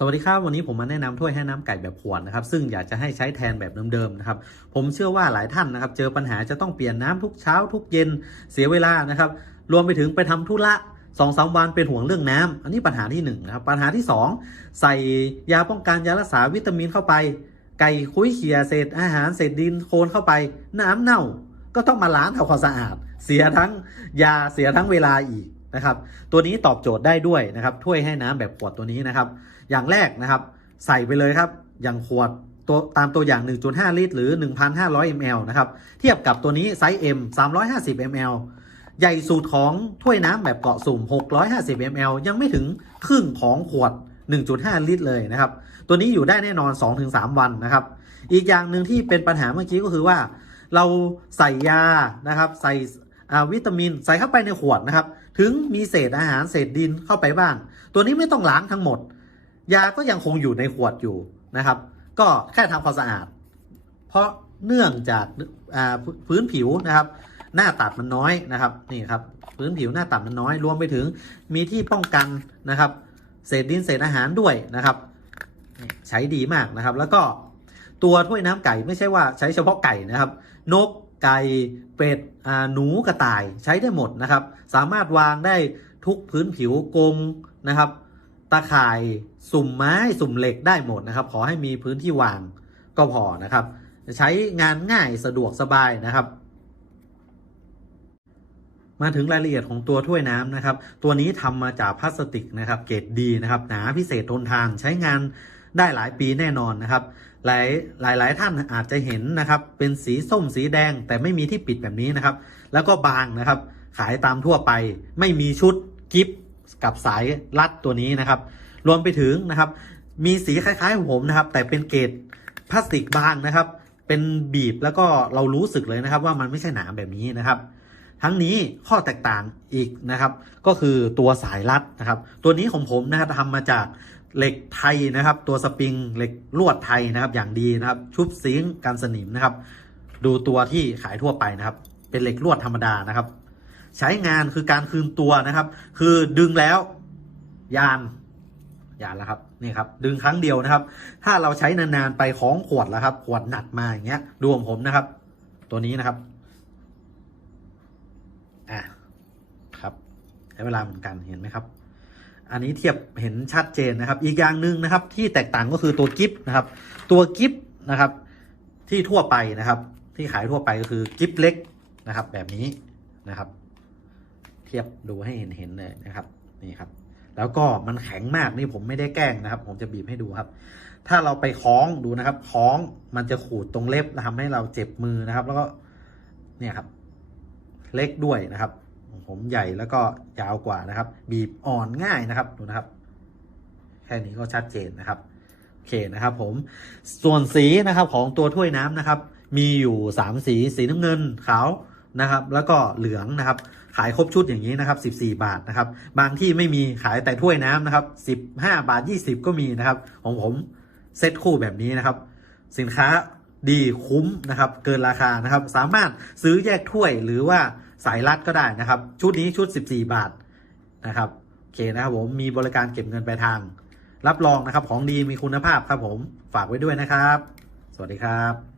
สวัสดีครับวันนี้ผมมาแนะนำถ้วยให้น้ำไก่แบบขวดนะครับซึ่งอยากจะให้ใช้แทนแบบเดิมๆนะครับผมเชื่อว่าหลายท่านนะครับเจอปัญหาจะต้องเปลี่ยนน้ำทุกเช้าทุกเย็นเสียเวลานะครับรวมไปถึงไปทำธุระสองสามวันเป็นห่วงเรื่องน้ำอันนี้ปัญหาที่หนึ่งนะครับปัญหาที่สองใส่ยาป้องกันยารักษาวิตามินเข้าไป ไก่คุ้ยเขี่ยเศษอาหารเศษดินโคลนเข้าไป น้ำเน่า ก็ต้องมาล้างทำความสะอาด เสียทั้งยาเสียทั้งเวลาอีก นะครับ ตัวนี้ตอบโจทย์ได้ด้วยนะครับถ้วยให้น้ำแบบขวดตัวนี้นะครับ อย่างแรกนะครับ ใส่ไปเลยครับ อย่างขวดตัวตามตัวอย่าง 1.5 ลิตร หรือ 1,500 ml นะครับ เทียบกับตัวนี้ไซส์ M 350 ml ใหญ่สุดของถ้วยน้ำแบบเกาะสุ่ม 650 ml ยังไม่ถึงครึ่งของขวด 1.5 ลิตรเลยนะครับ ตัวนี้อยู่ได้แน่นอน 2-3 วันนะครับ อีกอย่างหนึ่งที่เป็นปัญหาเมื่อกี้ก็คือว่า เราใส่ยานะครับ ใส่วิตามิน ใส่เข้าไปในขวดนะครับ ถึงมีเศษอาหารเศษดินเข้าไปบ้าง ตัวนี้ไม่ต้องล้างทั้งหมด ยาก็ยังคงอยู่ในขวดอยู่นะครับ ก็แค่ทำความสะอาด เพราะเนื่องจากพื้นผิวนะครับ หน้าตัดมันน้อยนะครับนี่ครับพื้นผิวหน้าตัดมันน้อยรวมไปถึงมีที่ป้องกันนะครับ เศษดินเศษอาหารด้วยนะครับ ใช้ดีมากนะครับ แล้วก็ตัวถ้วยน้ำไก่ไม่ใช่ว่าใช้เฉพาะไก่นะครับ นก ไก่เป็ดหนูกระต่ายใช้ได้หมดนะครับ สามารถวางได้ทุกพื้นผิวกรงนะครับ ตาข่ายสุ่มไม้สุ่มเหล็กได้หมดนะครับ ขอให้มีพื้นที่วางก็พอนะครับ ใช้งานง่ายสะดวกสบายนะครับ มาถึงรายละเอียดของตัวถ้วยน้ำนะครับ ตัวนี้ทำมาจากพลาสติกนะครับ เกรดดีนะครับ หนาพิเศษทนทานใช้งาน ได้หลายปีแน่นอนนะครับ หลายหลายหลายท่านอาจจะเห็นนะครับ เป็นสีส้มสีแดงแต่ไม่มีที่ปิดแบบนี้นะครับ แล้วก็บางนะครับ ขายตามทั่วไป ไม่มีชุดกิฟต์กับสายรัดตัวนี้นะครับ รวมไปถึงนะครับ มีสีคล้ายๆผมนะครับ แต่เป็นเกรดพลาสติกบางนะครับ เป็นบีบแล้วก็เรารู้สึกเลยนะครับ ว่ามันไม่ใช่หนาแบบนี้นะครับทั้งนี้ข้อแตกต่างอีกนะครับ ก็คือตัวสายรัดนะครับ ตัวนี้ของผมนะครับทำมาจาก เหล็กไทยนะครับ ตัวสปริงเหล็กลวดไทยนะครับ อย่างดีนะครับ ชุบซิงกันสนิมนะครับ ดูตัวที่ขายทั่วไปนะครับ เป็นเหล็กลวดธรรมดานะครับ ใช้งานคือการคืนตัวนะครับ คือดึงแล้ว ยานยานแล้วครับนี่ครับ ดึงครั้งเดียวนะครับ ถ้าเราใช้นานๆไปของขวดแล้วครับ ขวดหนักมาอย่างเงี้ยดูของผมนะครับ ตัวนี้นะครับอะครับใช้เวลาเหมือนกันเห็นไหมครับ อันนี้เทียบเห็นชัดเจนนะครับ อีกอย่างหนึ่งนะครับ ที่แตกต่างก็คือตัวกิฟนะครับ ตัวกิฟนะครับ ที่ทั่วไปนะครับ ที่ขายทั่วไปก็คือกิฟเล็กนะครับ แบบนี้นะครับ เทียบดูให้เห็นเห็นเลยนะครับนี่ครับ แล้วก็มันแข็งมากนี่ผมไม่ได้แกล้งนะครับ ผมจะบีบให้ดูครับ ถ้าเราไปคล้องดูนะครับคล้องมันจะขูดตรงเล็บและทำให้เราเจ็บมือนะครับ แล้วก็เนี่ยครับ เล็กด้วยนะครับ ผมใหญ่แล้วก็ยาวกว่านะครับ บีบอ่อนง่ายนะครับดูนะครับ แค่นี้ก็ชัดเจนนะครับโอเคนะครับ ผมส่วนสีนะครับของตัวถ้วยน้ำนะครับ มีอยู่ 3 สีสีน้ำเงินขาวนะครับ แล้วก็เหลืองนะครับ ขายครบชุดอย่างนี้นะครับ 14 บาทนะครับ บางที่ไม่มีขายแต่ถ้วยน้ำนะครับ 15 บาท 20 ก็มีนะครับ ของผมเซตคู่แบบนี้นะครับ สินค้าดีคุ้มนะครับ เกินราคานะครับ สามารถซื้อแยกถ้วยหรือว่า สายรัดก็ได้นะครับ ชุดนี้ชุด 14 บาทนะครับโอเคนะครับผมมีบริการเก็บเงินปลายทาง รับรองนะครับของดีมีคุณภาพครับผมฝากไว้ด้วยนะครับ สวัสดีครับ